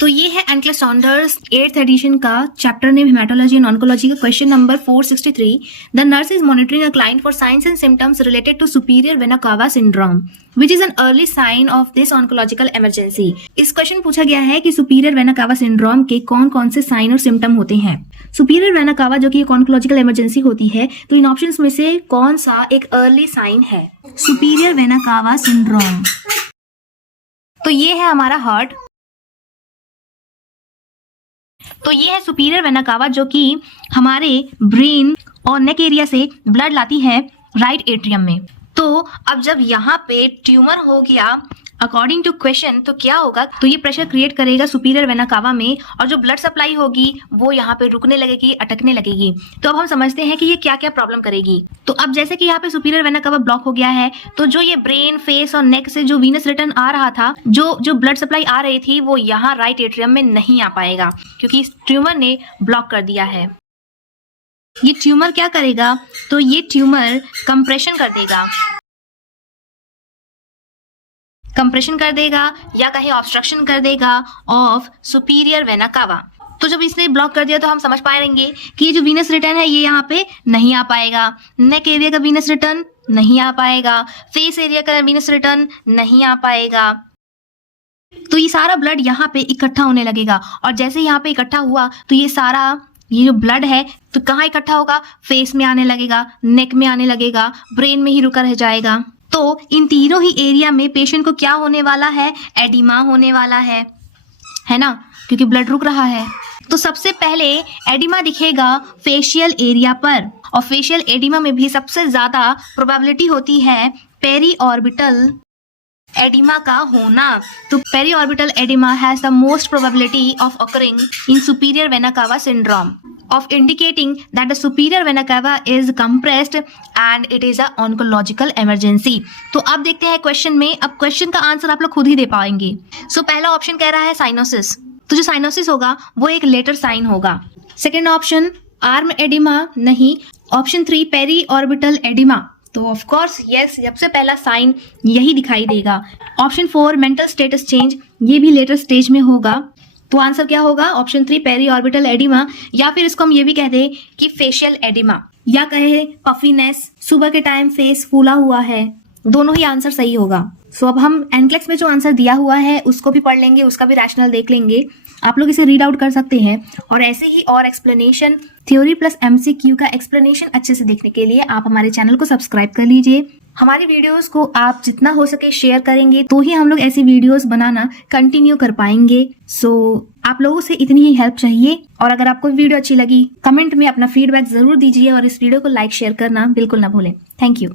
तो ये है एंक्लेस सॉन्डर्स 8th एडिशन का chapter name haematology and oncology का question number 463। The nurse is monitoring a client for signs and symptoms related to superior vena cava syndrome which is an early sign of this oncological emergency. इस question पूछा गया है कि superior vena cava syndrome के कौन कौन से sign और सिम्टम होते हैं। सुपीरियर वेना कावा जो कि एक ऑन्कोलॉजिकल इमरजेंसी होती है, तो इन ऑप्शंस में से कौन सा एक अर्ली साइन है सुपीरियर वेना कावा सिंड्रोम। तो ये है हमारा हार्ट, तो ये है सुपीरियर वेना कावा जो कि हमारे ब्रेन और नेक एरिया से ब्लड लाती है राइट एट्रियम में। तो अब जब यहाँ पे ट्यूमर हो गया अकॉर्डिंग टू क्वेश्चन, तो क्या होगा, तो ये प्रेशर क्रिएट करेगा सुपीरियर वेना कावा में और जो ब्लड सप्लाई होगी वो यहाँ पे रुकने लगेगी, अटकने लगेगी। तो अब हम समझते हैं कि ये क्या क्या प्रॉब्लम करेगी। तो अब जैसे कि यहाँ पे सुपीरियर वेना कावा ब्लॉक हो गया है, तो जो ये ब्रेन, फेस और नेक से जो वीनस रिटर्न आ रहा था, जो ब्लड सप्लाई आ रही थी, वो यहाँ राइट एट्रियम में नहीं आ पाएगा क्योंकि इस ट्यूमर ने ब्लॉक कर दिया है। ये ट्यूमर क्या करेगा, तो ये ट्यूमर कंप्रेशन कर देगा या कहीं ऑब्स्ट्रक्शन कर देगा ऑफ सुपीरियर वेना कावा। तो जब इसने ब्लॉक कर दिया तो हम समझ पाएंगे कि ये जो वीनस रिटर्न है ये यहाँ पे नहीं आ पाएगा, नेक एरिया का वीनस रिटर्न नहीं आ पाएगा, फेस एरिया का वीनस रिटर्न नहीं आ पाएगा। तो ये सारा ब्लड यहाँ पे इकट्ठा होने लगेगा और जैसे यहाँ पे इकट्ठा हुआ तो ये जो ब्लड है तो कहाँ इकट्ठा होगा, फेस में आने लगेगा, नेक में आने लगेगा, ब्रेन में ही रुका रह जाएगा। तो इन तीनों ही एरिया में पेशेंट को क्या होने वाला है, एडिमा होने वाला है ना, क्योंकि ब्लड रुक रहा है। तो सबसे पहले एडिमा दिखेगा फेशियल एरिया पर, और फेशियल एडिमा में भी सबसे ज्यादा प्रोबेबिलिटी होती है पेरी ऑर्बिटल एडिमा का होना। तो periorbital oedema has the most probability of occurring in superior vena cava syndrome of indicating that the superior vena cava is compressed and it is a oncological emergency। तो अब देखते हैं question में, अब question का answer आप लोग खुद ही दे पाएंगे। सो पहला ऑप्शन कह रहा है साइनोसिस, तो जो साइनोसिस होगा वो एक लेटर साइन होगा। सेकेंड ऑप्शन आर्म एडिमा नहीं। ऑप्शन 3 पेरी ऑर्बिटल एडिमा, तो ऑफ कोर्स यस, सबसे पहला साइन यही दिखाई देगा। ऑप्शन 4 मेंटल स्टेटस चेंज, ये भी लेटर स्टेज में होगा। तो आंसर क्या होगा, ऑप्शन 3 पेरी ऑर्बिटल एडिमा, या फिर इसको हम ये भी कह दें कि फेशियल एडिमा, या कहे पफीनेस, सुबह के टाइम फेस फूला हुआ है, दोनों ही आंसर सही होगा। सो अब हम एनक्लेक्स में जो आंसर दिया हुआ है उसको भी पढ़ लेंगे, उसका भी रैशनल देख लेंगे। आप लोग इसे रीड आउट कर सकते हैं और ऐसे ही और एक्सप्लेनेशन, थ्योरी प्लस MCQ का एक्सप्लेनेशन अच्छे से देखने के लिए आप हमारे चैनल को सब्सक्राइब कर लीजिए। हमारी वीडियोस को आप जितना हो सके शेयर करेंगे तो ही हम लोग ऐसी वीडियोस बनाना कंटिन्यू कर पाएंगे। सो आप लोगों से इतनी ही हेल्प चाहिए, और अगर आपको वीडियो अच्छी लगी कमेंट में अपना फीडबैक जरूर दीजिए और इस वीडियो को लाइक शेयर करना बिल्कुल ना भूलें। Thank you.